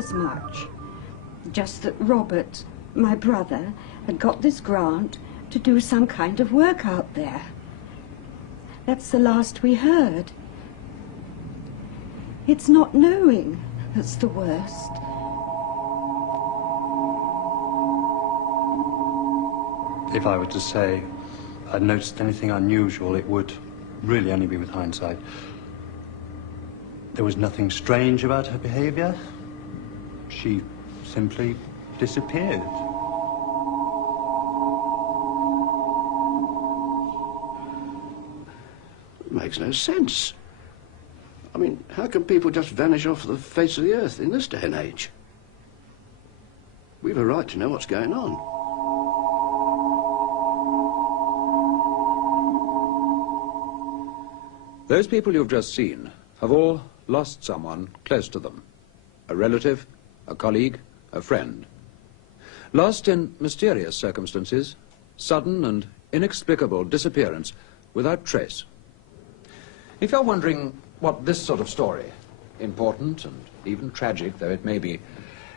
as much. Just that Robert, my brother, had got this grant to do some kind of work out there. That's the last we heard. It's not knowing that's the worst. If I were to say I'd noticed anything unusual, it would really only be with hindsight. There was nothing strange about her behavior. She simply disappeared. It makes no sense. I mean, how can people just vanish off the face of the earth in this day and age? We've a right to know what's going on. Those people you've just seen have all lost someone close to them. A relative, a colleague, a friend. Lost in mysterious circumstances, sudden and inexplicable disappearance without trace. If you're wondering what this sort of story, important and even tragic though it may be,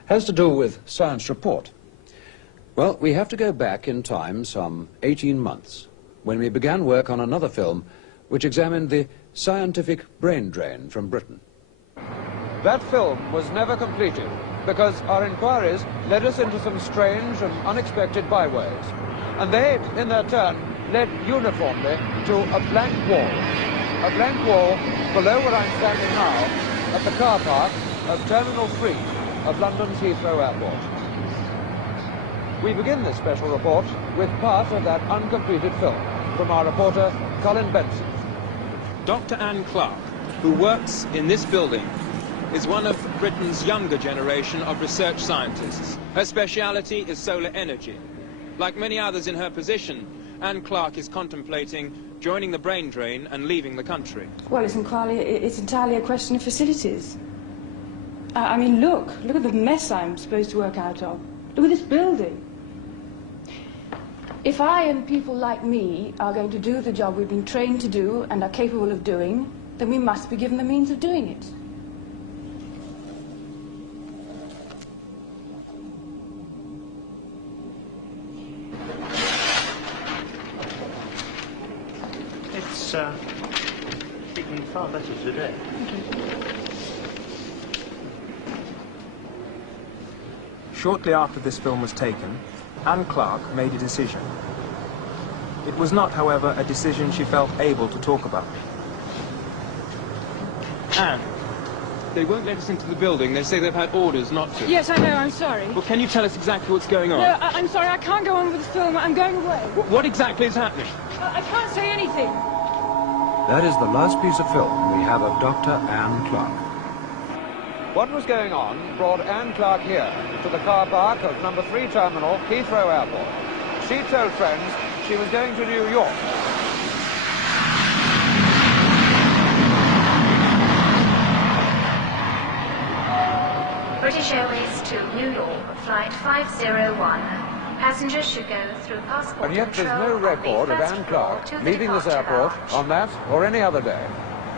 has to do with Science Report, well, we have to go back in time some 18 months, when we began work on another film which examined the scientific brain drain from Britain. That film was never completed because our inquiries led us into some strange and unexpected byways. And they, in their turn, led uniformly to a blank wall. A blank wall below where I'm standing now at the car park of Terminal 3 of London's Heathrow Airport. We begin this special report with part of that uncompleted film from our reporter, Colin Benson. Dr. Anne Clark, who works in this building, is one of Britain's younger generation of research scientists. Her speciality is solar energy. Like many others in her position, Anne Clark is contemplating joining the brain drain and leaving the country. Well, it's entirely a question of facilities. I mean, look at the mess I'm supposed to work out of. Look at this building. If I and people like me are going to do the job we've been trained to do and are capable of doing, then we must be given the means of doing it. It's speaking far better today. Shortly after this film was taken, Anne Clark made a decision. It was not, however, a decision she felt able to talk about. Anne, they won't let us into the building. They say they've had orders not to. Yes, I know, I'm sorry. Well, can you tell us exactly what's going on? No, I'm sorry, I can't go on with the film. I'm going away. What exactly is happening? I can't say anything. That is the last piece of film we have of Dr. Anne Clark. What was going on brought Anne Clark here to the car park of number 3 terminal, Heathrow Airport. She told friends she was going to New York. British Airways to New York, flight 501. Passengers should go through passport And yet there's no control on the record of first Anne floor Clark to the leaving this departure airport lounge. on that or any other day.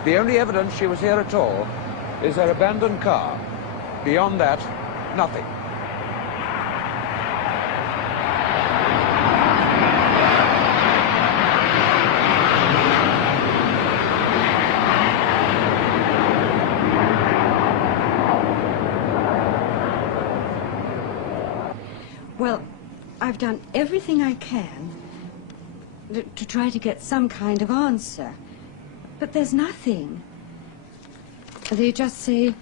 The only evidence she was here at all is her abandoned car. Beyond that, nothing. Well, I've done everything I can to try to get some kind of answer. But there's nothing. They just say,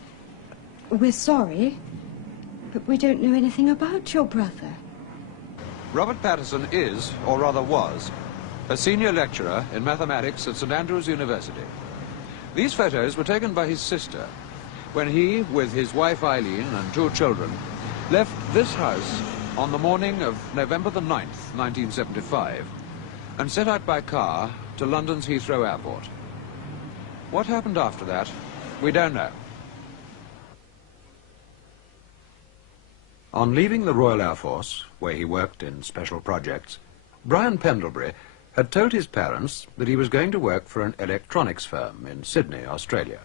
we're sorry, but we don't know anything about your brother. Robert Patterson is, or rather was, a senior lecturer in mathematics at St. Andrews University. These photos were taken by his sister when he, with his wife Eileen and 2 children, left this house on the morning of November the 9th, 1975, and set out by car to London's Heathrow Airport. What happened after that, we don't know. On leaving the Royal Air Force, where he worked in special projects, Brian Pendlebury had told his parents that he was going to work for an electronics firm in Sydney, Australia.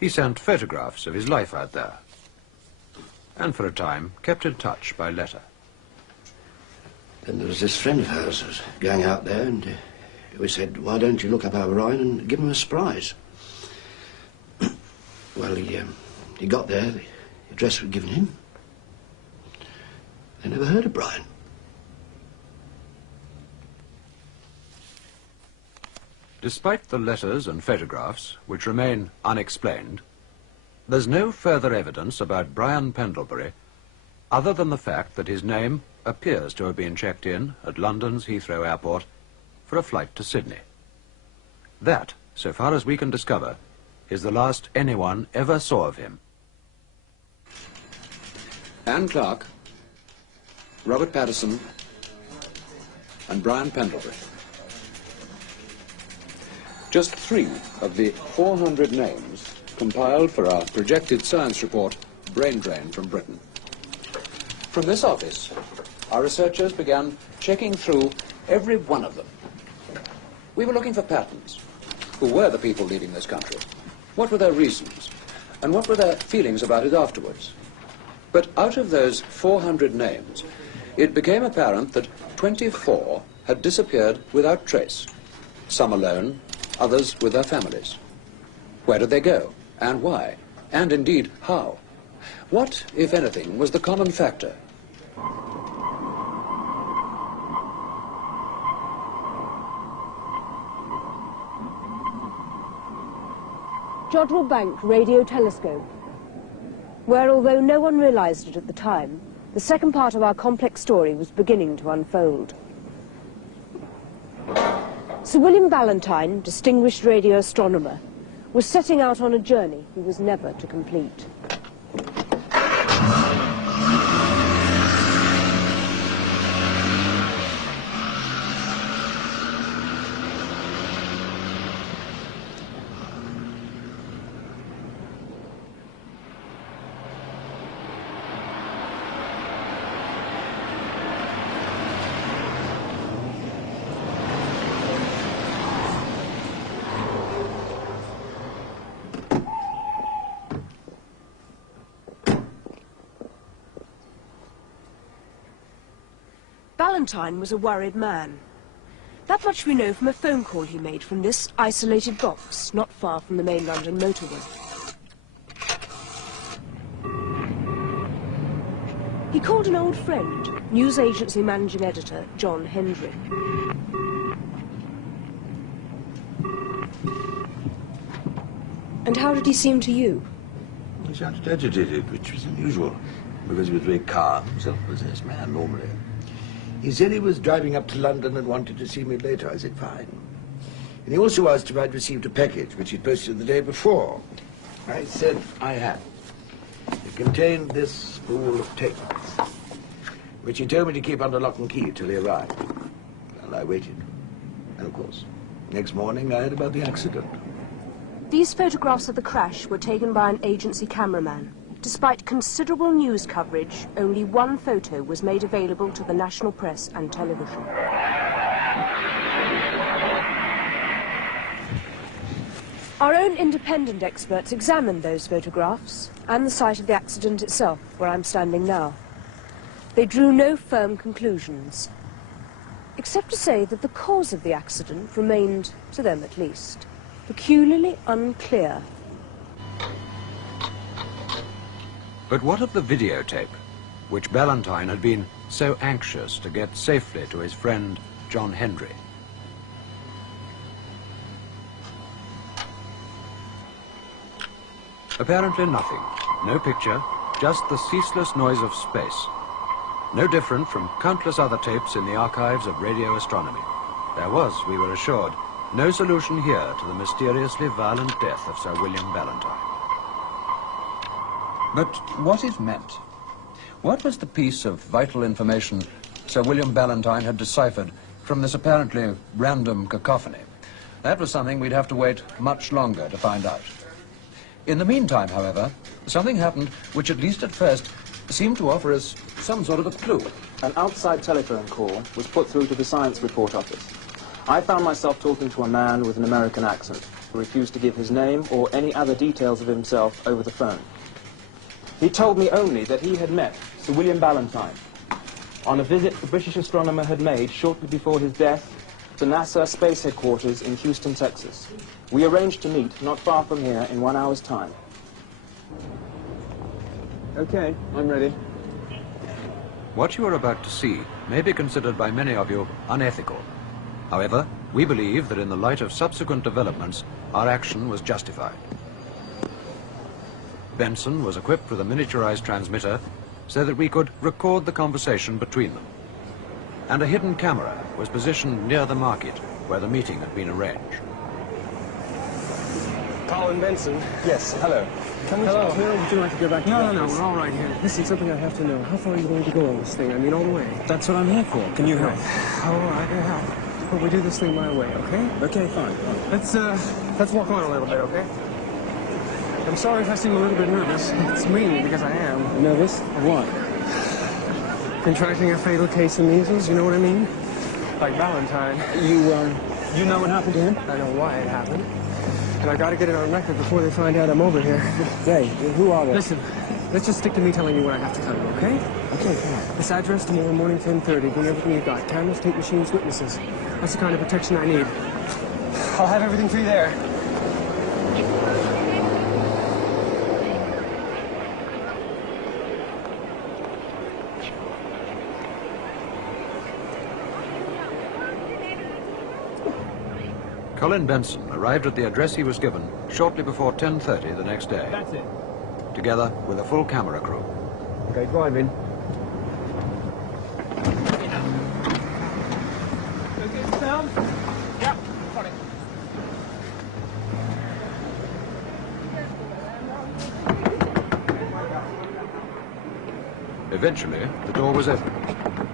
He sent photographs of his life out there, and for a time kept in touch by letter. Then there was this friend of hers who was going out there, and we said, why don't you look up O'Brien and give him a surprise? Well, he got there, the address was given him. They never heard of Brian. Despite the letters and photographs, which remain unexplained, there's no further evidence about Brian Pendlebury other than the fact that his name appears to have been checked in at London's Heathrow Airport for a flight to Sydney. That, so far as we can discover, is the last anyone ever saw of him. Anne Clark, Robert Patterson, and Brian Pendlebury. Just 3 of the 400 names compiled for our projected science report, Brain Drain from Britain. From this office, our researchers began checking through every one of them. We were looking for patterns. Who were the people leaving this country? What were their reasons? And what were their feelings about it afterwards? But out of those 400 names, it became apparent that 24 had disappeared without trace. Some alone, others with their families. Where did they go? And why? And indeed, how? What, if anything, was the common factor? Jodrell Bank Radio Telescope, where, although no one realized it at the time, the second part of our complex story was beginning to unfold. Sir William Ballantyne, distinguished radio astronomer, was setting out on a journey he was never to complete. Ballantyne was a worried man. That much we know from a phone call he made from this isolated box, not far from the main London motorway. He called an old friend, news agency managing editor John Hendry. And how did he seem to you? He sounded agitated, which was unusual, because he was very calm, self-possessed man normally. He said he was driving up to London and wanted to see me later. I said, fine. And he also asked if I'd received a package, which he'd posted the day before. I said I had. It contained this spool of tape, which he told me to keep under lock and key till he arrived. Well, I waited. And, of course, next morning I heard about the accident. These photographs of the crash were taken by an agency cameraman. Despite considerable news coverage, only one photo was made available to the national press and television. Our own independent experts examined those photographs and the site of the accident itself, where I'm standing now. They drew no firm conclusions, except to say that the cause of the accident remained, to them at least, peculiarly unclear. But what of the videotape, which Ballantyne had been so anxious to get safely to his friend John Hendry? Apparently nothing. No picture, just the ceaseless noise of space. No different from countless other tapes in the archives of radio astronomy. There was, we were assured, no solution here to the mysteriously violent death of Sir William Ballantyne. But what it meant? What was the piece of vital information Sir William Ballantyne had deciphered from this apparently random cacophony? That was something we'd have to wait much longer to find out. In the meantime, however, something happened which, at least at first, seemed to offer us some sort of a clue. An outside telephone call was put through to the science report office. I found myself talking to a man with an American accent. who refused to give his name or any other details of himself over the phone. He told me only that he had met Sir William Ballantyne on a visit the British astronomer had made shortly before his death to NASA Space Headquarters in Houston, Texas. We arranged to meet not far from here in 1 hour's time. Okay, I'm ready. What you are about to see may be considered by many of you unethical. However, we believe that in the light of subsequent developments, our action was justified. Benson was equipped with a miniaturized transmitter so that we could record the conversation between them. And a hidden camera was positioned near the market where the meeting had been arranged. Colin Benson. Yes, hello. Can we talk here, or would you like to go back to No, breakfast? we're all right here. Listen, something I have to know. How far are you going to go on this thing? I mean, all the way. That's what I'm here for. Can you help? All right, yeah, help. But we do this thing my way, okay? Okay, fine. Let's walk on a little bit, okay? I'm sorry if I seem a little bit nervous. It's mainly because I am. Nervous? What? Contracting a fatal case of measles, you know what I mean? Like Valentine. You know what happened to him? I know why it happened. And I gotta get it on record before they find out I'm over here. They? Who are they? Listen, let's just stick to me telling you what I have to tell you, okay? Okay, fine. This address tomorrow morning, 10:30. Bring everything you got. Cameras, tape machines, witnesses. That's the kind of protection I need. I'll have everything for you there. Colin Benson arrived at the address he was given shortly before 10:30 the next day. That's it. Together with a full camera crew. Okay, drive in. Okay, sound? Yeah, got it. Eventually, the door was opened.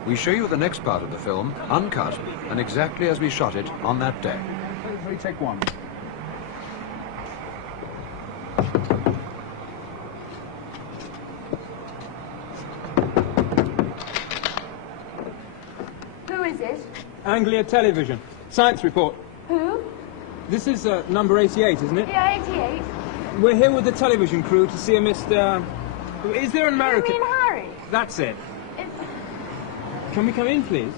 We show you the next part of the film, uncut, and exactly as we shot it on that day. Take one. Who is it? Anglia Television. Science report. Who? This is number 88, isn't it? Yeah, 88. We're here with the television crew to see a Mr... Is there an American... You mean Harry? That's it. It's... Can we come in, please?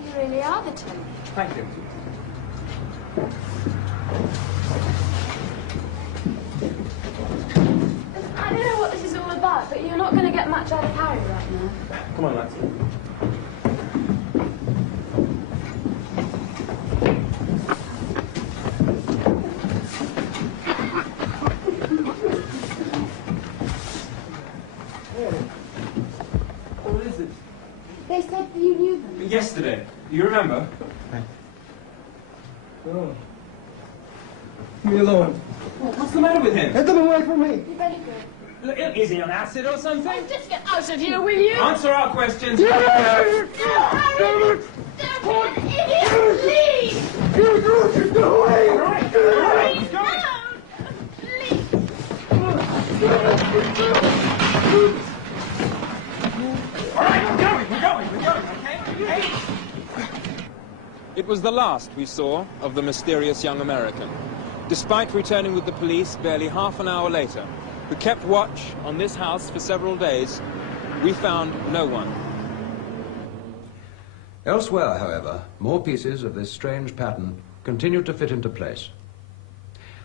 You really are the television. Thank you. I don't know what this is all about, but you're not going to get much out of Harry right now. Come on, lads. What is it? They said you knew them. Yesterday. You remember? Oh. Leave me alone. What's the matter with him? Get them away from me! You better go. Look, is he on acid or something? Just get out of here, will you? Answer our questions. No, Harry! Don't be an idiot! Leave! Go away! All right, all right, go. All right, we're going, okay? It was the last we saw of the mysterious young American. Despite returning with the police barely half an hour later, who kept watch on this house for several days, we found no one. Elsewhere, however, more pieces of this strange pattern continued to fit into place.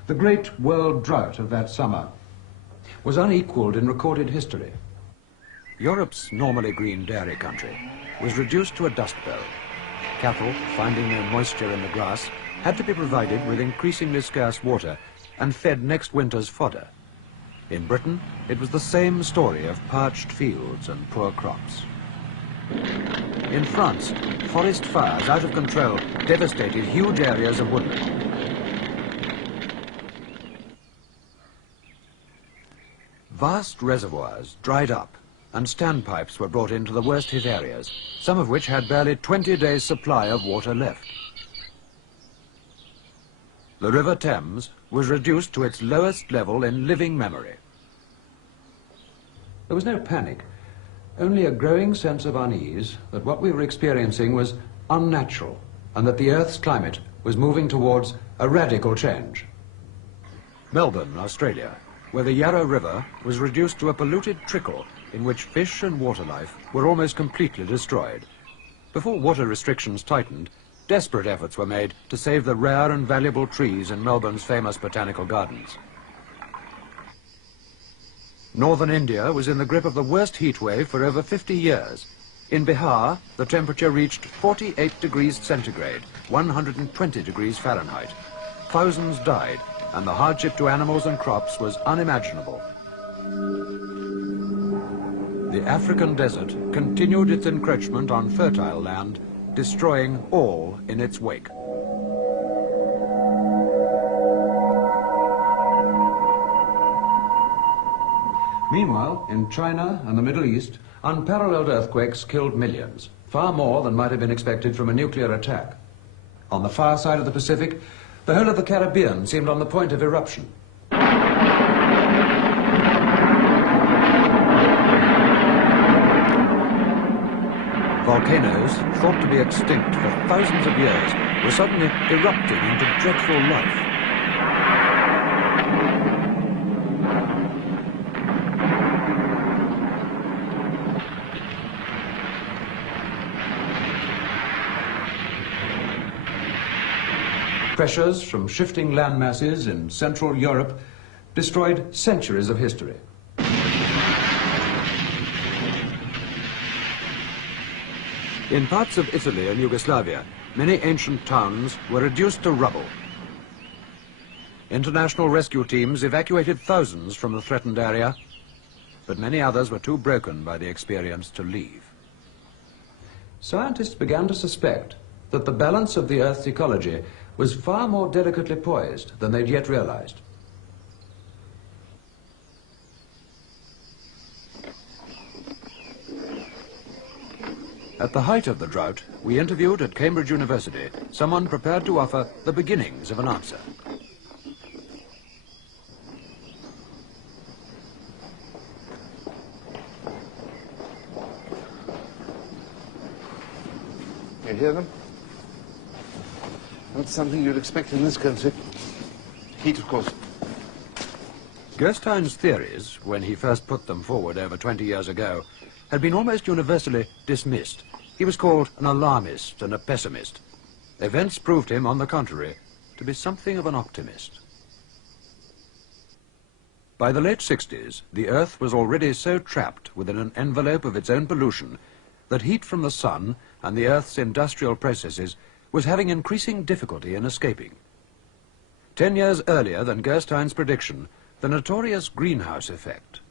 The great world drought of that summer was unequaled in recorded history. Europe's normally green dairy country was reduced to a dust bowl. Cattle, finding no moisture in the grass, had to be provided with increasingly scarce water and fed next winter's fodder. In Britain, it was the same story of parched fields and poor crops. In France, forest fires out of control devastated huge areas of woodland. Vast reservoirs dried up, and standpipes were brought into the worst hit areas, some of which had barely 20 days' supply of water left. The River Thames was reduced to its lowest level in living memory. There was no panic, only a growing sense of unease that what we were experiencing was unnatural, and that the Earth's climate was moving towards a radical change. Melbourne, Australia, where the Yarra River was reduced to a polluted trickle in which fish and water life were almost completely destroyed. Before water restrictions tightened, desperate efforts were made to save the rare and valuable trees in Melbourne's famous botanical gardens. Northern India was in the grip of the worst heat wave for over 50 years. In Bihar, the temperature reached 48 degrees centigrade, 120 degrees Fahrenheit. Thousands died, and the hardship to animals and crops was unimaginable. The African desert continued its encroachment on fertile land, destroying all in its wake. Meanwhile, in China and the Middle East, unparalleled earthquakes killed millions, far more than might have been expected from a nuclear attack. On the far side of the Pacific, the whole of the Caribbean seemed on the point of eruption. Volcanoes, thought to be extinct for thousands of years, were suddenly erupting into dreadful life. Pressures from shifting land masses in Central Europe destroyed centuries of history. In parts of Italy and Yugoslavia, many ancient towns were reduced to rubble. International rescue teams evacuated thousands from the threatened area, but many others were too broken by the experience to leave. Scientists began to suspect that the balance of the Earth's ecology was far more delicately poised than they'd yet realized. At the height of the drought, we interviewed at Cambridge University someone prepared to offer the beginnings of an answer. You hear them? Not something you'd expect in this country. Heat, of course. Gerstein's theories, when he first put them forward over 20 years ago, had been almost universally dismissed. He was called an alarmist and a pessimist. Events proved him, on the contrary, to be something of an optimist. By the late 60s, the Earth was already so trapped within an envelope of its own pollution that heat from the sun and the Earth's industrial processes was having increasing difficulty in escaping. 10 years earlier than Gerstein's prediction, the notorious greenhouse effect,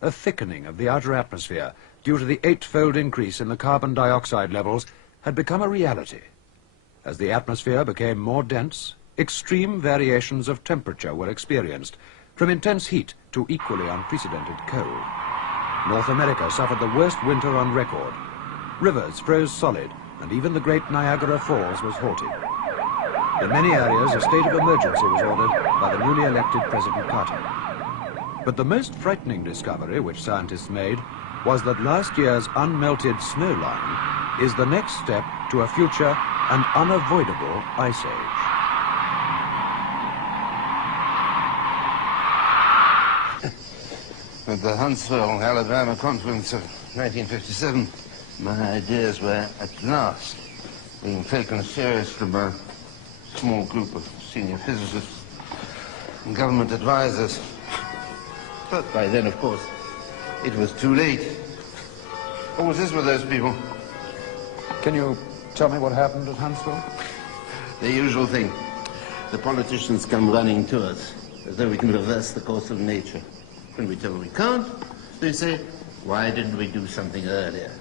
a thickening of the outer atmosphere due to the 8-fold increase in the carbon dioxide levels, had become a reality. As the atmosphere became more dense, extreme variations of temperature were experienced, from intense heat to equally unprecedented cold. North America suffered the worst winter on record. Rivers froze solid, and even the great Niagara Falls was halted. In many areas, a state of emergency was ordered by the newly elected President Carter. But the most frightening discovery which scientists made was that last year's unmelted snow line is the next step to a future and unavoidable ice age. At the Huntsville, Alabama conference of 1957, my ideas were at last being taken seriously by a small group of senior physicists and government advisors. But by then, of course, it was too late. What was this with those people? Can you tell me what happened at Huntsville? The usual thing. The politicians come running to us as though we can reverse the course of nature. When we tell them we can't, they say, why didn't we do something earlier?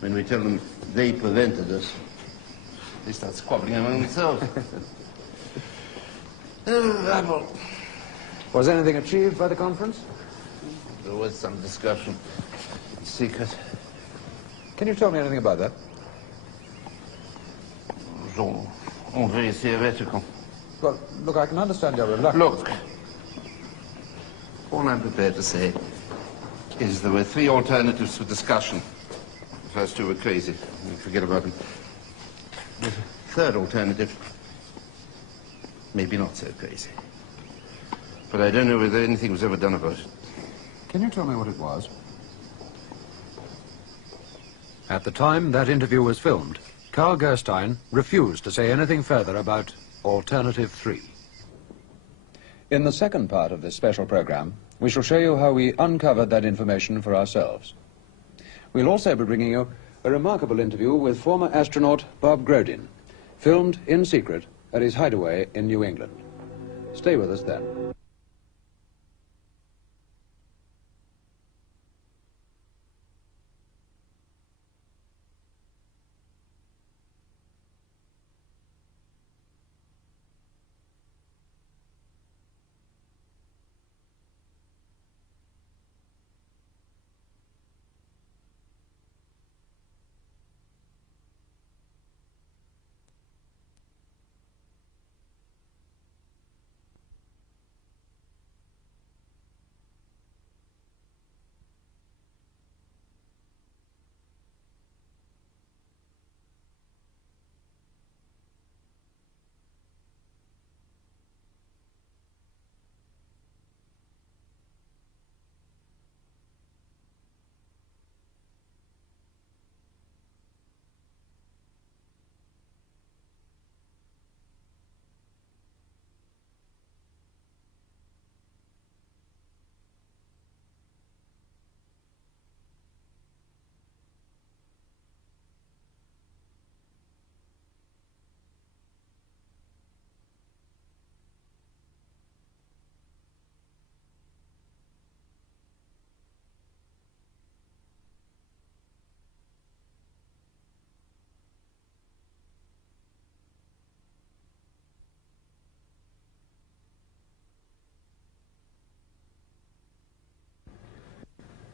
When we tell them they prevented us, they start squabbling among themselves. Rabble. Was anything achieved by the conference? There was some discussion. It's secret. Can you tell me anything about that? It's all very theoretical. Well, look, I can understand your reluctance. Look, all I'm prepared to say is there were 3 alternatives for discussion. The first 2 were crazy. Forget about them. The third alternative, maybe not so crazy. But I don't know whether anything was ever done about it. Can you tell me what it was? At the time that interview was filmed, Carl Gerstein refused to say anything further about Alternative 3. In the second part of this special program, we shall show you how we uncovered that information for ourselves. We'll also be bringing you a remarkable interview with former astronaut Bob Grodin, filmed in secret at his hideaway in New England. Stay with us then.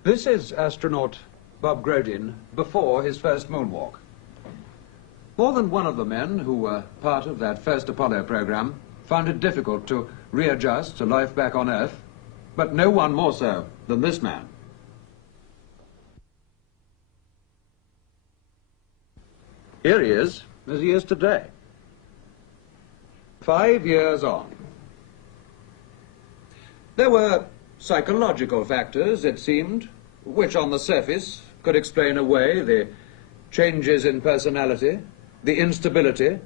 This is astronaut Bob Grodin before his first moonwalk. More than one of the men who were part of that first Apollo program found it difficult to readjust to life back on Earth, but no one more so than this man. Here he is, as he is today. 5 years on. There were psychological factors, it seemed, which on the surface could explain away the changes in personality, the instability,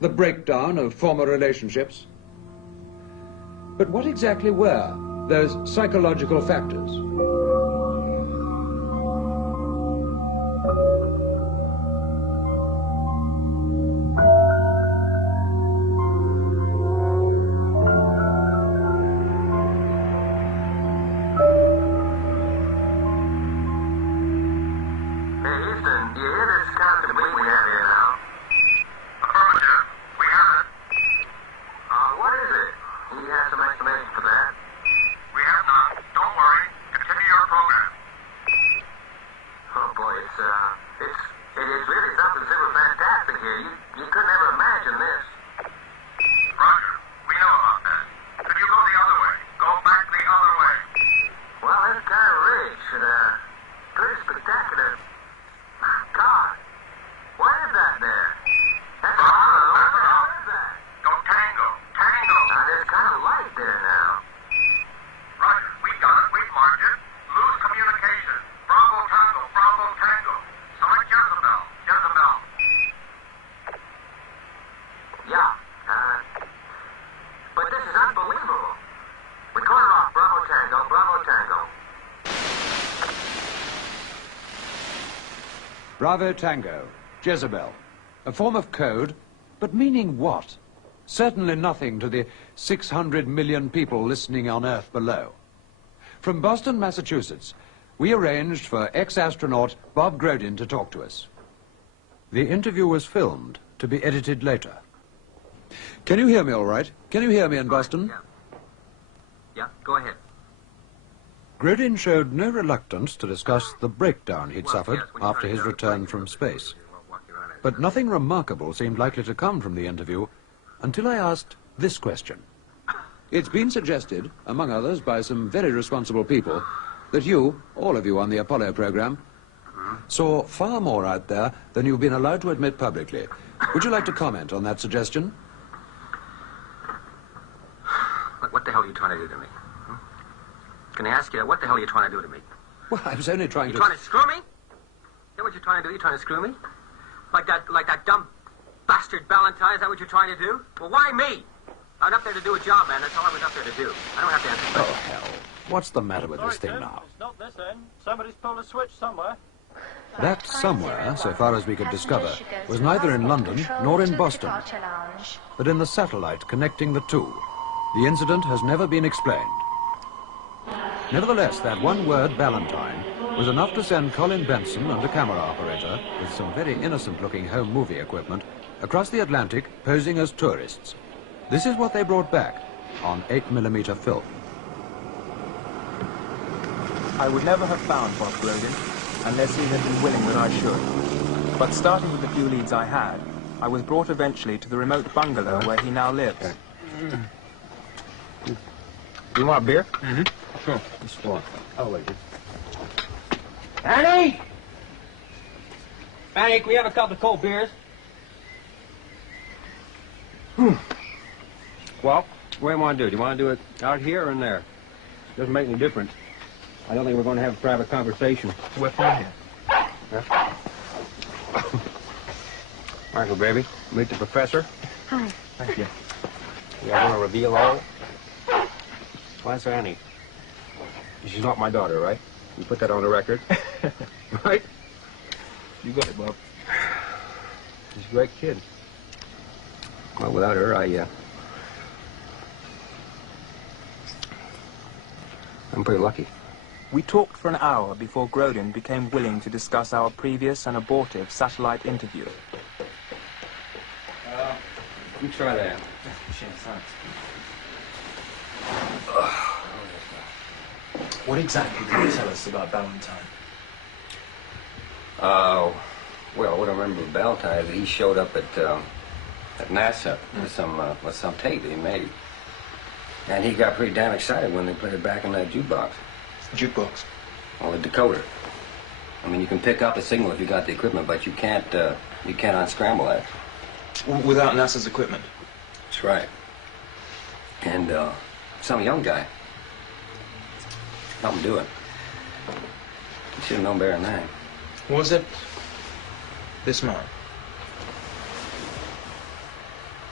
the breakdown of former relationships. But what exactly were those psychological factors? Bravo Tango, Jezebel. A form of code, but meaning what? Certainly nothing to the 600 million people listening on Earth below. From Boston, Massachusetts, we arranged for ex-astronaut Bob Grodin to talk to us. The interview was filmed to be edited later. Can you hear me all right? Can you hear me in Boston? Yeah, go ahead. Grodin showed no reluctance to discuss the breakdown he'd suffered after his return from space. But nothing remarkable seemed likely to come from the interview until I asked this question. It's been suggested, among others by some very responsible people, that you, all of you on the Apollo program, saw far more out there than you've been allowed to admit publicly. Would you like to comment on that suggestion? Look, what the hell are you trying to do to me? Can I ask you, what the hell are you trying to do to me? Well, I was only trying You to... trying to screw me? Is that what you're trying to do? You trying to screw me? Like that dumb bastard Ballantyne? Is that what you're trying to do? Well, why me? I was up there to do a job, man. That's all I was up there to do. I don't have to answer Oh, questions. hell. What's the matter with this thing Tim, now? It's not this end. Somebody's pulled a switch somewhere. That somewhere, so far as we could discover, was neither in London nor in Boston, but in the satellite connecting the two. The incident has never been explained. Nevertheless, that one word, Ballantyne, was enough to send Colin Benson and a camera operator, with some very innocent-looking home movie equipment, across the Atlantic, posing as tourists. This is what they brought back on 8mm film. I would never have found Bob Grogan unless he had been willing that I should. But starting with the few leads I had, I was brought eventually to the remote bungalow where he now lives. You want a beer? Mm-hmm. Sure. Just one. I'll wait. Annie! Annie, can we have a couple of cold beers? Well, what do you want to do? Do you want to do it out here or in there? Doesn't make any difference. I don't think we're going to have a private conversation. We're fine here. Yeah. Michael, baby, meet the professor. Hi. Thank you. You want to reveal all? Well, that's Annie. She's not my daughter, right? You put that on the record. Right? You got it, Bob. She's a great kid. Well, without her, I'm pretty lucky. We talked for an hour before Grogan became willing to discuss our previous and abortive satellite interview. You try that. What exactly can you tell us about Ballantyne? Well, what I remember of Ballantyne is that he showed up at NASA with some tape that he made. And he got pretty damn excited when they played it back in that jukebox. Jukebox? Well, the decoder. I mean, you can pick up a signal if you got the equipment, but you can't unscramble that. Without NASA's equipment? That's right. And some young guy helped him do it. You should have known better than that. Was it this man?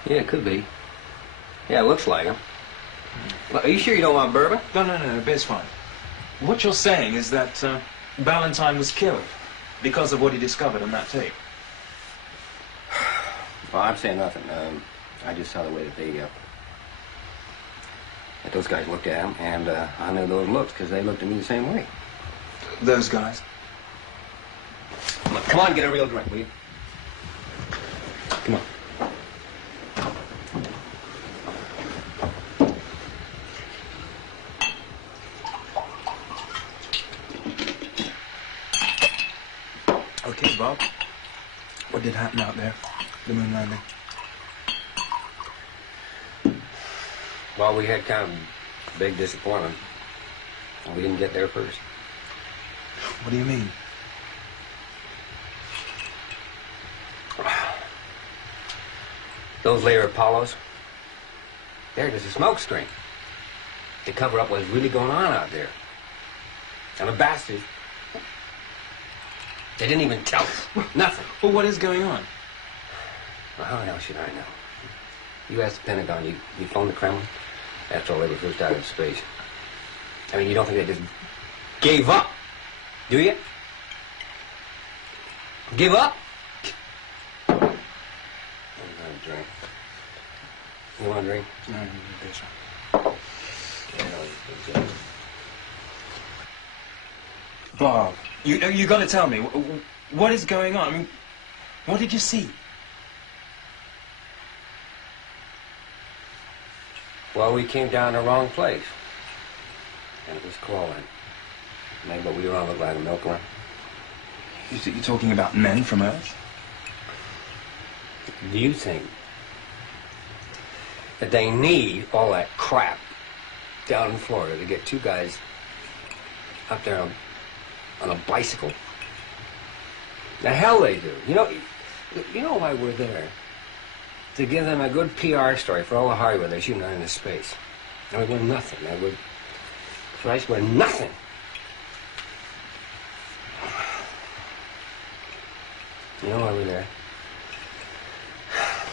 Yeah, it could be. Yeah, it looks like him. Are you sure you don't want bourbon? No, beer's fine. What you're saying is that Ballantyne was killed because of what he discovered on that tape. Well, I'm saying nothing. I just saw the way that those guys looked at him, and I knew those looks because they looked at me the same way. Those guys? Come on, get a real drink, will you? Come on. Okay, Bob. What did happen out there? The moon landing? Well, we had kind of a big disappointment. We didn't get there first. What do you mean? Those later Apollos, they're just a smoke screen. They cover up what's really going on out there. And the bastards, they didn't even tell us. Nothing. Well, what is going on? Well, how the hell should I know? You asked the Pentagon, you phoned the Kremlin after all they were first out of space. I mean, you don't think they just gave up, do you? Give up? I'm gonna drink. You want a drink? No, I don't need this one. Bob, you got to tell me, what is going on? I mean, what did you see? Well, we came down the wrong place. And it was crawling. Maybe what we were on looked like a milkworm. You're talking about men from Earth? Do you think that they need all that crap down in Florida to get two guys up there on a bicycle The hell they do. You know why we're there? To give them a good PR story for all the hardware they're shooting out into space. And we're nothing. Christ, we're nothing. You know why we're there?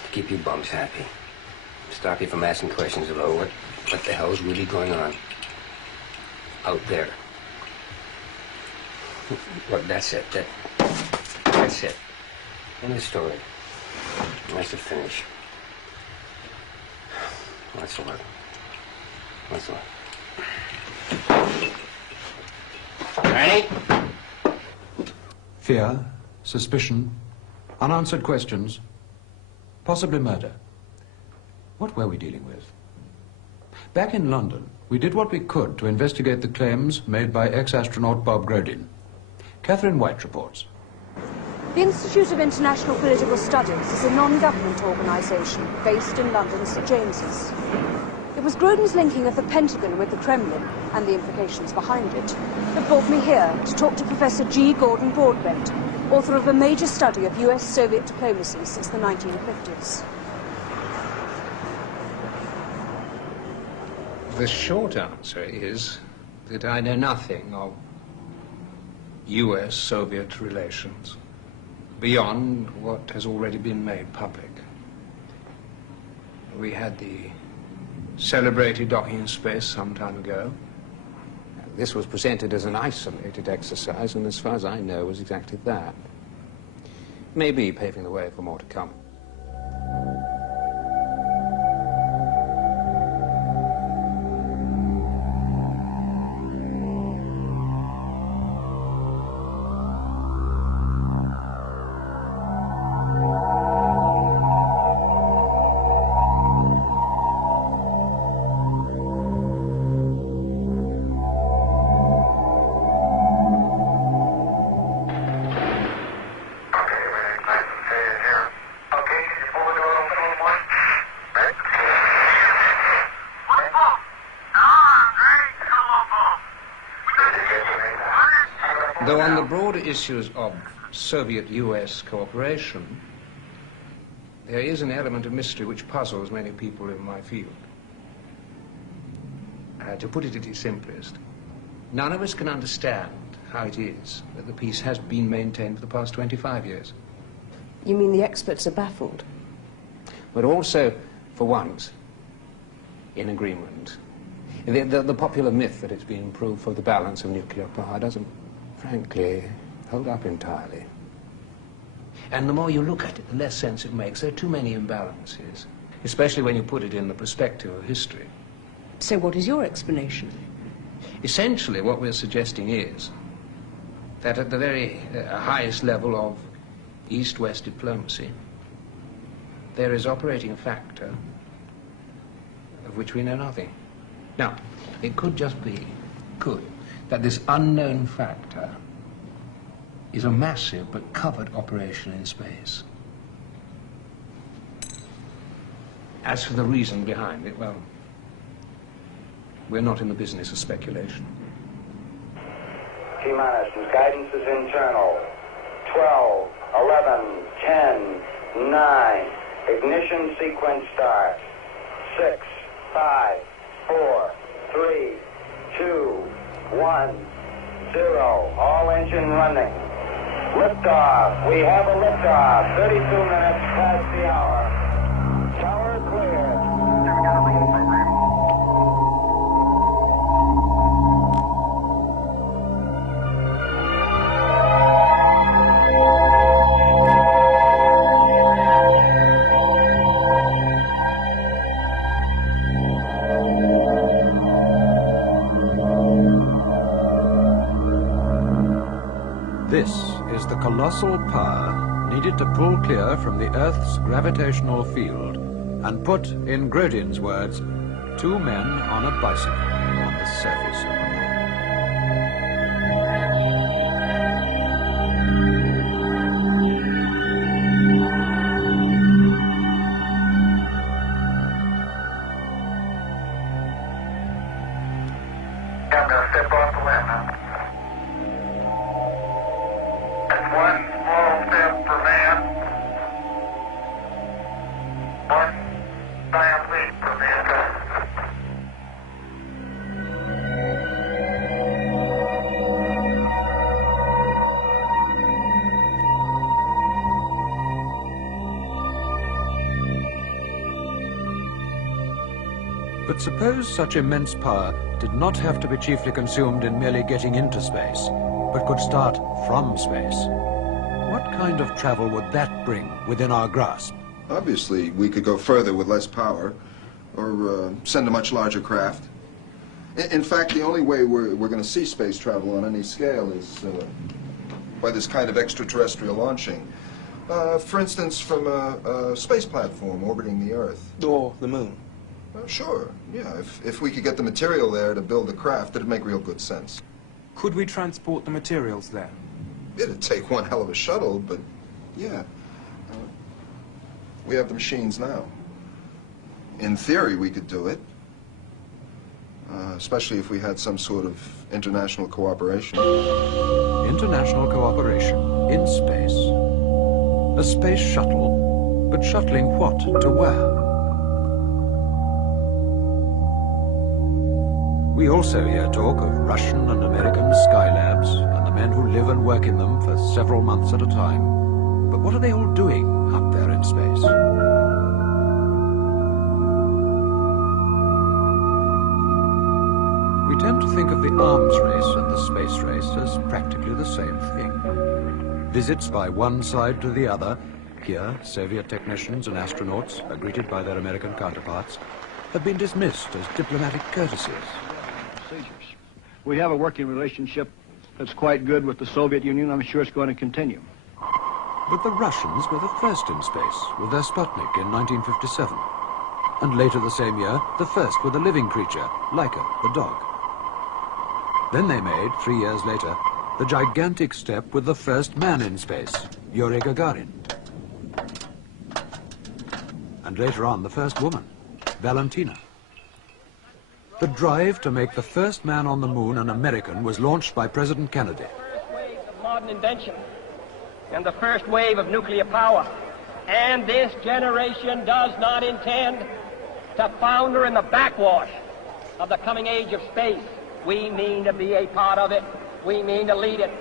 To keep you bums happy. Stop you from asking questions about what the hell's really going on out there. Look, that's it. That's it. End of story. Nice to finish. That's the word. That's the word. Ready? Fear, suspicion, unanswered questions, possibly murder. What were we dealing with? Back in London, we did what we could to investigate the claims made by ex-astronaut Bob Grodin. Catherine White reports. The Institute of International Political Studies is a non-government organisation based in London's St James's. It was Grodin's linking of the Pentagon with the Kremlin and the implications behind it that brought me here to talk to Professor G. Gordon Broadbent, author of a major study of US-Soviet diplomacy since the 1950s. The short answer is that I know nothing of US-Soviet relations beyond what has already been made public. We had the celebrated docking in space some time ago. This was presented as an isolated exercise, and as far as I know, was exactly that. Maybe paving the way for more to come. Though on the broader issues of Soviet-US cooperation, there is an element of mystery which puzzles many people in my field. To put it at its simplest, none of us can understand how it is that the peace has been maintained for the past 25 years. You mean the experts are baffled? But also, for once, in agreement. The popular myth that it's been improved for the balance of nuclear power doesn't, frankly, hold up entirely. And the more you look at it, the less sense it makes. There are too many imbalances, especially when you put it in the perspective of history. So what is your explanation? Essentially, what we're suggesting is that at the very highest level of East-West diplomacy, there is operating a factor of which we know nothing. Now, it could just be, that this unknown factor is a massive but covered operation in space. As for the reason behind it, well, we're not in the business of speculation. T-minus, guidance is internal. 12, 11, 10, 9. Ignition sequence start. 6, 5, 4, 3, 2, 1, 0. All engine running. Liftoff. We have a liftoff. 32 minutes past the hour. Tower clear. This is the colossal power needed to pull clear from the Earth's gravitational field and put, in Grodin's words, 2 men on a bicycle on the surface of the moon. I'm going to step off the land now. That's one small But suppose such immense power did not have to be chiefly consumed in merely getting into space, but could start from space. What kind of travel would that bring within our grasp? Obviously, we could go further with less power, or send a much larger craft. In fact, the only way we're going to see space travel on any scale is by this kind of extraterrestrial launching. For instance, from a space platform orbiting the Earth. Or the moon. Sure, yeah. If we could get the material there to build the craft, it'd make real good sense. Could we transport the materials there? It'd take one hell of a shuttle, but yeah. We have the machines now. In theory, we could do it. Especially if we had some sort of international cooperation. International cooperation in space. A space shuttle, but shuttling what to where? We also hear talk of Russian and American skylabs and the men who live and work in them for several months at a time. But what are they all doing up there in space? We tend to think of the arms race and the space race as practically the same thing. Visits by one side to the other. Here, Soviet technicians and astronauts are greeted by their American counterparts, have been dismissed as diplomatic courtesies. We have a working relationship that's quite good with the Soviet Union. I'm sure it's going to continue. But the Russians were the first in space with their Sputnik in 1957. And later the same year, the first with a living creature, Laika, the dog. Then they made, 3 years later, the gigantic step with the first man in space, Yuri Gagarin. And later on, the first woman, Valentina. The drive to make the first man on the moon an American was launched by President Kennedy. First wave of modern invention and the first wave of nuclear power. And this generation does not intend to founder in the backwash of the coming age of space. We mean to be a part of it. We mean to lead it.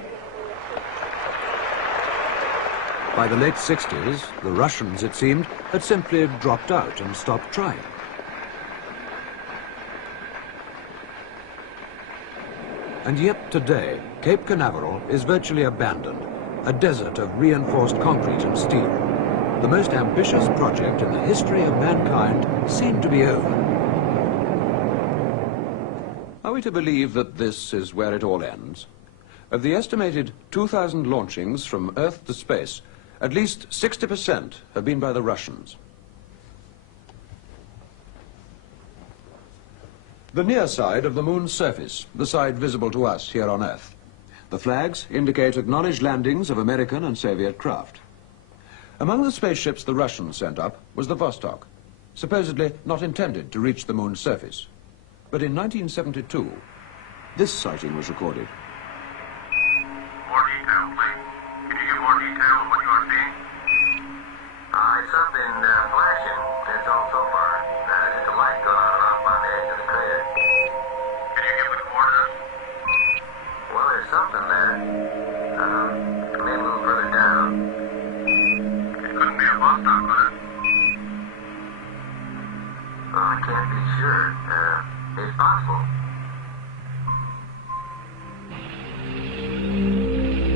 By the late 60s, the Russians, it seemed, had simply dropped out and stopped trying. And yet today, Cape Canaveral is virtually abandoned, a desert of reinforced concrete and steel. The most ambitious project in the history of mankind seemed to be over. Are we to believe that this is where it all ends? Of the estimated 2,000 launchings from Earth to space, at least 60% have been by the Russians. The near side of the moon's surface, the side visible to us here on Earth. The flags indicate acknowledged landings of American and Soviet craft. Among the spaceships the Russians sent up was the Vostok, supposedly not intended to reach the moon's surface. But in 1972, this sighting was recorded. More detail, please. Can you give more detail of what you are seeing? It's something flashing. That's all so far. Just a light going on and off on the edge of the crater. Can you give me the coordinates? Well, there's something there. Maybe a little further down. It couldn't be a Vostok, could it? Well, I can't be sure. It's possible.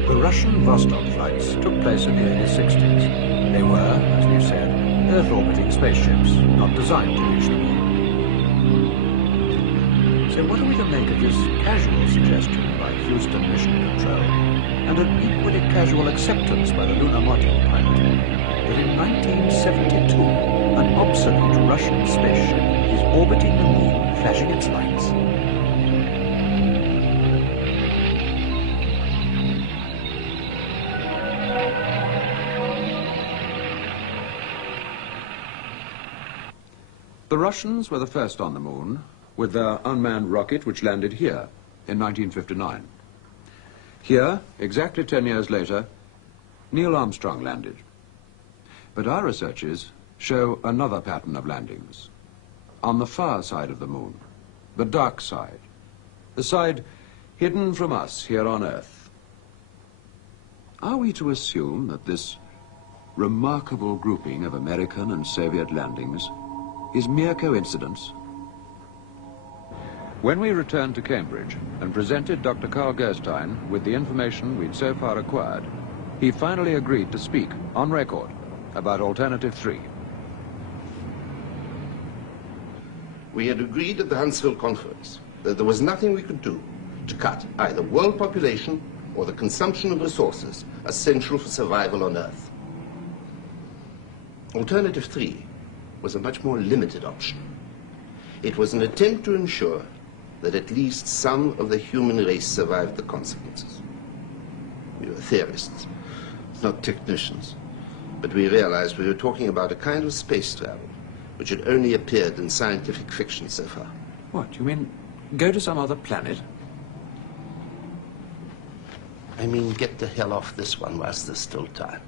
The Russian Vostok flights took place in the early 60s. They were, as we've said, Earth-orbiting spaceships, not designed to reach the moon. So what are we to make of this casual suggestion by Houston Mission Control, and an equally casual acceptance by the lunar module pilot, that in 1972, an obsolete Russian spaceship is orbiting the moon, flashing its lights? The Russians were the first on the moon, with their unmanned rocket which landed here in 1959. Here, exactly 10 years later, Neil Armstrong landed. But our researches show another pattern of landings. On the far side of the moon, the dark side, the side hidden from us here on Earth. Are we to assume that this remarkable grouping of American and Soviet landings is mere coincidence, When we returned to Cambridge and presented Dr. Carl Gerstein with the information we'd so far acquired, he finally agreed to speak, on record, about Alternative 3. We had agreed at the Huntsville conference that there was nothing we could do to cut either world population or the consumption of resources essential for survival on Earth. Alternative 3 was a much more limited option. It was an attempt to ensure that at least some of the human race survived the consequences. We were theorists, not technicians, but we realized we were talking about a kind of space travel which had only appeared in scientific fiction so far. What, you mean go to some other planet? I mean, get the hell off this one whilst there's still time.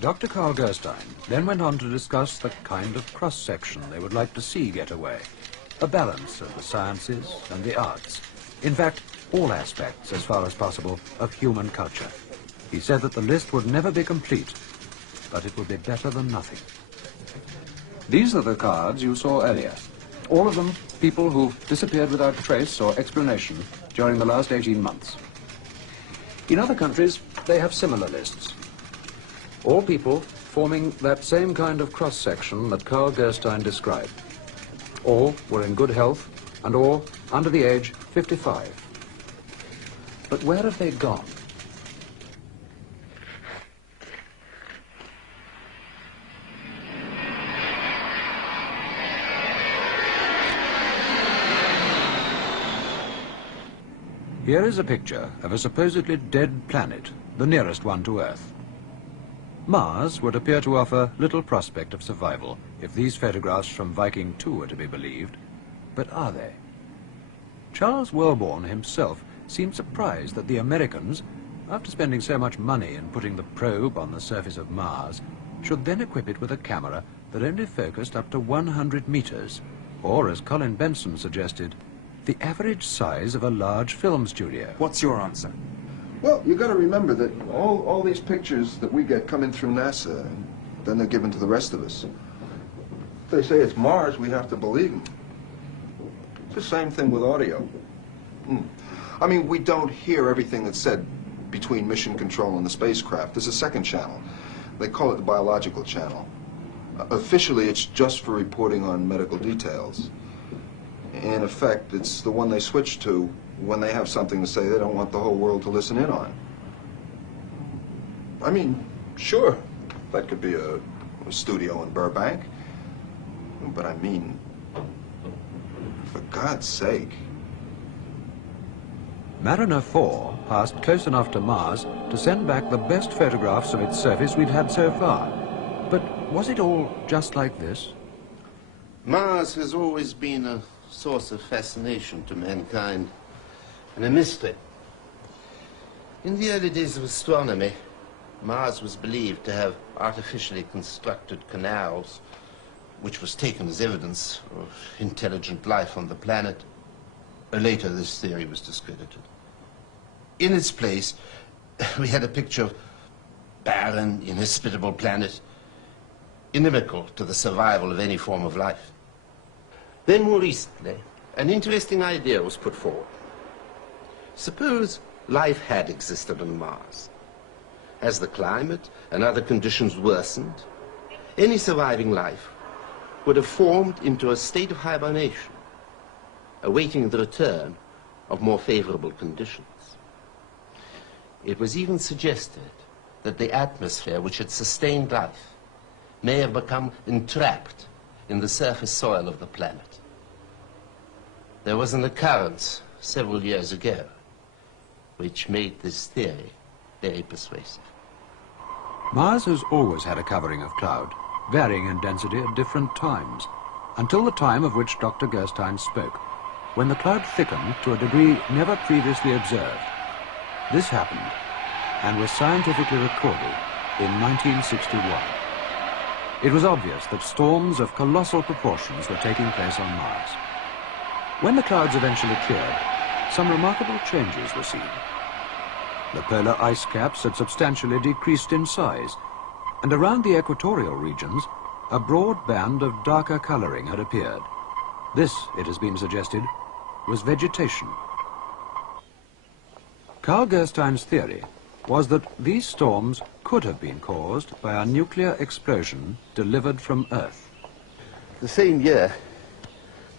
Dr. Carl Gerstein then went on to discuss the kind of cross-section they would like to see get away. A balance of the sciences and the arts. In fact, all aspects, as far as possible, of human culture. He said that the list would never be complete, but it would be better than nothing. These are the cards you saw earlier. All of them people who've disappeared without trace or explanation during the last 18 months. In other countries, they have similar lists. All people forming that same kind of cross-section that Carl Gerstein described. All were in good health, and all under the age 55. But where have they gone? Here is a picture of a supposedly dead planet, the nearest one to Earth. Mars would appear to offer little prospect of survival if these photographs from Viking 2 are to be believed. But are they? Charles Wellborn himself seemed surprised that the Americans, after spending so much money in putting the probe on the surface of Mars, should then equip it with a camera that only focused up to 100 meters, or, as Colin Benson suggested, the average size of a large film studio. What's your answer? Well, you got to remember that all these pictures that we get come in through NASA, and then they're given to the rest of us. If they say it's Mars, we have to believe them. It's the same thing with audio. I mean, we don't hear everything that's said between mission control and the spacecraft. There's a second channel. They call it the biological channel. Officially, it's just for reporting on medical details. In effect, it's the one they switch to when they have something to say they don't want the whole world to listen in on. I mean, sure, that could be a studio in Burbank. But I mean, for God's sake. Mariner 4 passed close enough to Mars to send back the best photographs of its surface we'd had so far. But was it all just like this? Mars has always been a source of fascination to mankind and a mystery. In the early days of astronomy, Mars was believed to have artificially constructed canals, which was taken as evidence of intelligent life on the planet. Later, this theory was discredited. In its place, we had a picture of barren, inhospitable planet, inimical to the survival of any form of life. Then, more recently, an interesting idea was put forward. Suppose life had existed on Mars. As the climate and other conditions worsened, any surviving life would have formed into a state of hibernation, awaiting the return of more favorable conditions. It was even suggested that the atmosphere which had sustained life may have become entrapped in the surface soil of the planet. There was an occurrence several years ago which made this theory very persuasive. Mars has always had a covering of cloud, varying in density at different times, until the time of which Dr. Gerstein spoke, when the cloud thickened to a degree never previously observed. This happened, and was scientifically recorded in 1961. It was obvious that storms of colossal proportions were taking place on Mars. When the clouds eventually cleared, some remarkable changes were seen. The polar ice caps had substantially decreased in size, and around the equatorial regions, a broad band of darker coloring had appeared. This, it has been suggested, was vegetation. Carl Gerstein's theory was that these storms could have been caused by a nuclear explosion delivered from Earth. The same year,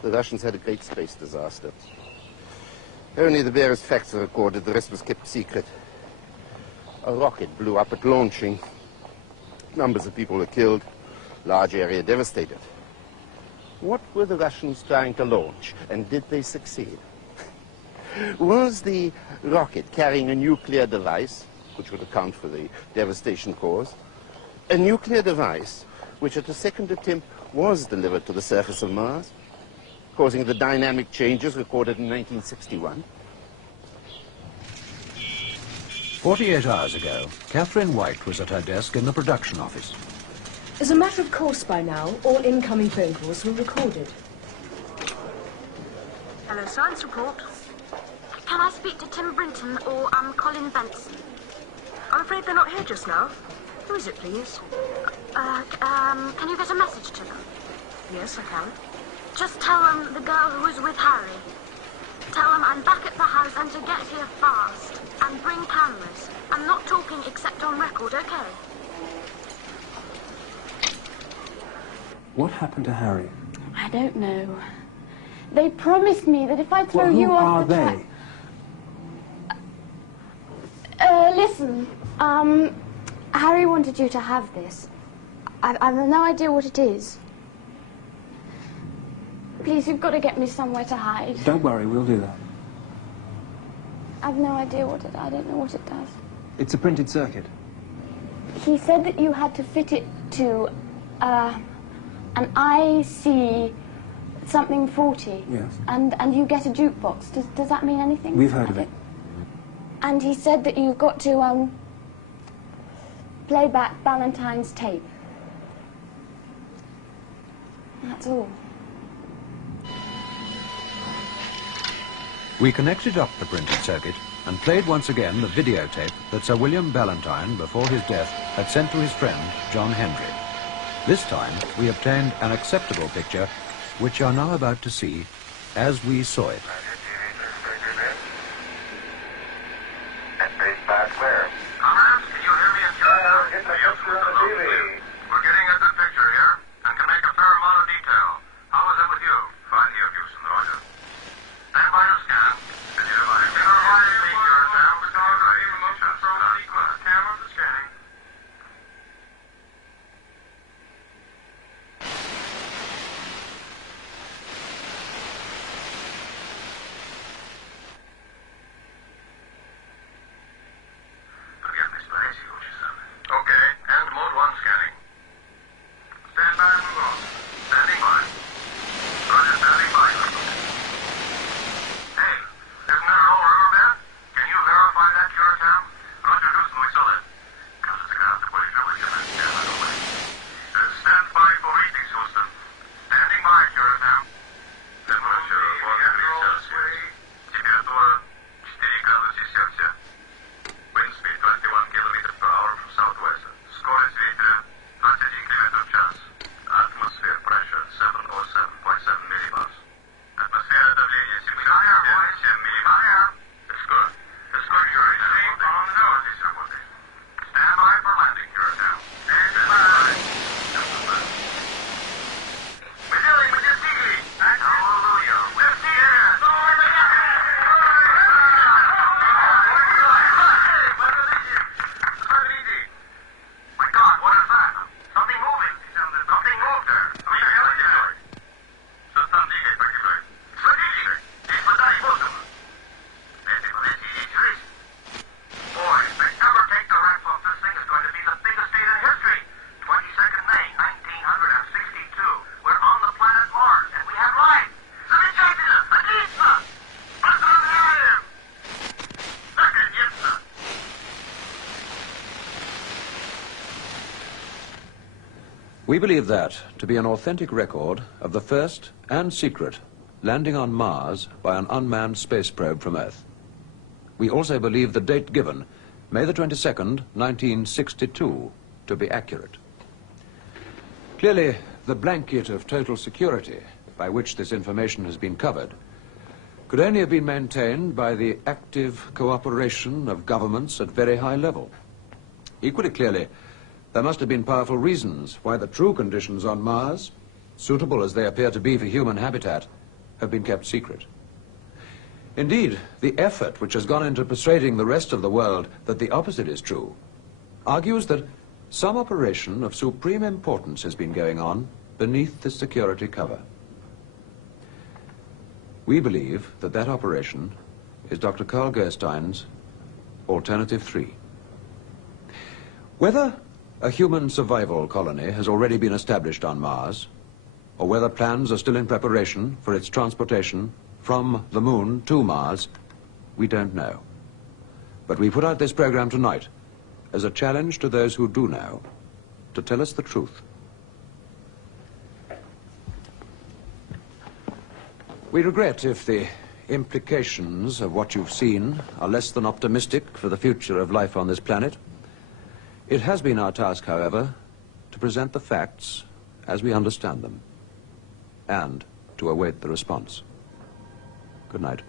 the Russians had a great space disaster. Only the barest facts are recorded, the rest was kept secret. A rocket blew up at launching. Numbers of people were killed, large area devastated. What were the Russians trying to launch, and did they succeed? Was the rocket carrying a nuclear device, which would account for the devastation caused, a nuclear device which at the second attempt was delivered to the surface of Mars, causing the dynamic changes recorded in 1961? 48 hours ago, Catherine White was at her desk in the production office. As a matter of course by now, all incoming phone calls were recorded. Hello, science report. Can I speak to Tim Brinton or Colin Benson? I'm afraid they're not here just now. Who is it, please? Can you get a message to them? Yes, I can. Just tell them the girl who was with Harry. Tell them I'm back at the house and to get here fast. And bring cameras. I'm not talking except on record, okay? What happened to Harry? I don't know. They promised me that if I throw you off the track... Listen, Harry wanted you to have this. I've no idea what it is. Please, you've got to get me somewhere to hide. Don't worry, we'll do that. I've no idea I don't know what it does. It's a printed circuit. He said that you had to fit it to, an IC something 40. Yes. And you get a jukebox. Does that mean anything? We've heard of it. And he said that you've got to, play back Ballantyne's tape. That's all. We connected up the printed circuit and played once again the videotape that Sir William Ballantyne, before his death, had sent to his friend, John Hendry. This time, we obtained an acceptable picture, which you are now about to see as we saw it. Comrades, can you hear me in Georgia? Get the picture on the TV. We're getting a good picture here and can make a fair amount of detail. How is it with you? Fine here, Houston, Roger. Stand by your scan. Can you remind me, Georgetown? Camera for scanning. Okay, and mode 1 scanning. Stand by and move on. Standing by. Roger, standing by. Hey, isn't that an old riverbed? Can you verify that, Georgetown? Roger, Houston, we saw that. Stand by for readings, Houston. Standing by, Georgetown. Temperature 1 degrees Celsius. Температура 4 градуса Цельсия. Wind speed 21 kilometers per hour from southwest. Скорость ветра 21 км в час. Atmosphere pressure 707.7 millibars. Атмосфера давления 7 millibars. It's good. It's good, Georgetown. On the nose, здесь работает. Stand by for landing, Georgetown. Stand by. Мы делаем, мы достигли. Hallelujah. We're here. My God, what is that? Something moving. Something moved there. Что-то двигает, погибает. Смотрите, здесь вода и воздух. Этой планете есть жизнь. Boy, if they ever take the rifle off, this thing is going to be the biggest date in history. 22nd May, 1962. We're on the planet Mars, and we have life. Замечательно! Отлично! Поздравляем! Наконец-то! We believe that to be an authentic record of the first and secret landing on Mars by an unmanned space probe from Earth. We also believe the date given, May the 22nd, 1962, to be accurate. Clearly, the blanket of total security by which this information has been covered could only have been maintained by the active cooperation of governments at very high level. Equally clearly, there must have been powerful reasons why the true conditions on Mars, suitable as they appear to be for human habitat, have been kept secret. Indeed, the effort which has gone into persuading the rest of the world that the opposite is true argues that some operation of supreme importance has been going on beneath the security cover. We believe that that operation is Dr. Carl Gerstein's Alternative 3. Whether a human survival colony has already been established on Mars, or whether plans are still in preparation for its transportation from the Moon to Mars, we don't know. But we put out this program tonight as a challenge to those who do know to tell us the truth. We regret if the implications of what you've seen are less than optimistic for the future of life on this planet. It has been our task, however, to present the facts as we understand them and to await the response. Good night.